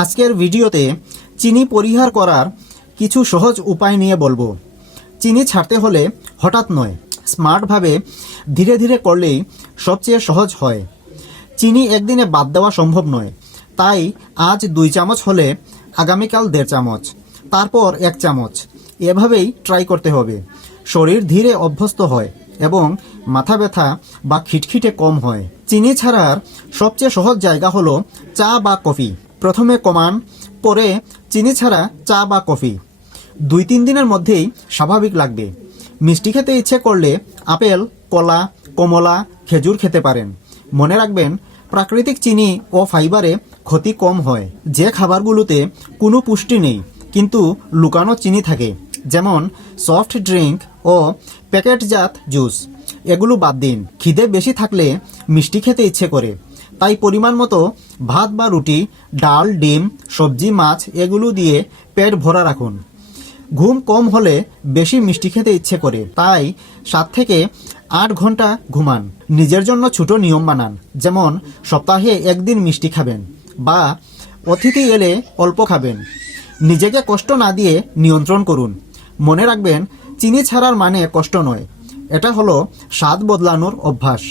আজকের ভিডিওতে চিনি পরিহার করার কিছু সহজ উপায় নিয়ে বলবো। চিনি ছাড়তে হলে হঠাৎ নয়, স্মার্টভাবে ধীরে ধীরে করলেই সবচেয়ে সহজ হয়। চিনি একদিনে বাদ দেওয়া সম্ভব নয়, তাই আজ 2 চামচ হলে আগামীকাল 1.5 চামচ, তারপর 1 চামচ, এভাবেই ট্রাই করতে হবে। শরীর ধীরে অভ্যস্ত হয় এবং মাথা ব্যথা বা খিটখিটে কম হয়। চিনি ছাড়ার সবচেয়ে সহজ জায়গা হলো চা বা কফি। প্রথমে কমান, পরে চিনি ছাড়া চা বা কফি। 2-3 দিনের মধ্যেই স্বাভাবিক লাগবে। মিষ্টি খেতে ইচ্ছে করলে আপেল, কলা, কমলা, খেজুর খেতে পারেন। মনে রাখবেন, প্রাকৃতিক চিনি ও ফাইবারে ক্ষতি কম হয়। যে খাবারগুলোতে কোনো পুষ্টি নেই কিন্তু লুকানো চিনি থাকে, যেমন সফট ড্রিঙ্ক ও প্যাকেটজাত জুস, এগুলো বাদ দিন। খিদে বেশি থাকলে মিষ্টি খেতে ইচ্ছে করে, তাই পরিমাণ মতো ভাত বা রুটি, ডাল, ডিম, সবজি, মাছ এগুলো দিয়ে পেট ভরা রাখুন। ঘুম কম হলে বেশি মিষ্টি খেতে ইচ্ছে করে, তাই 7 থেকে 8 ঘন্টা ঘুমান। নিজের জন্য ছোট নিয়ম বানান, যেমন সপ্তাহে 1 দিন মিষ্টি খাবেন বা অতিথি এলে অল্প খাবেন। নিজেকে কষ্ট না দিয়ে নিয়ন্ত্রণ করুন। মনে রাখবেন, চিনি ছাড়ার মানে কষ্ট নয়, এটা হলো স্বাদ বদলানোর অভ্যাস।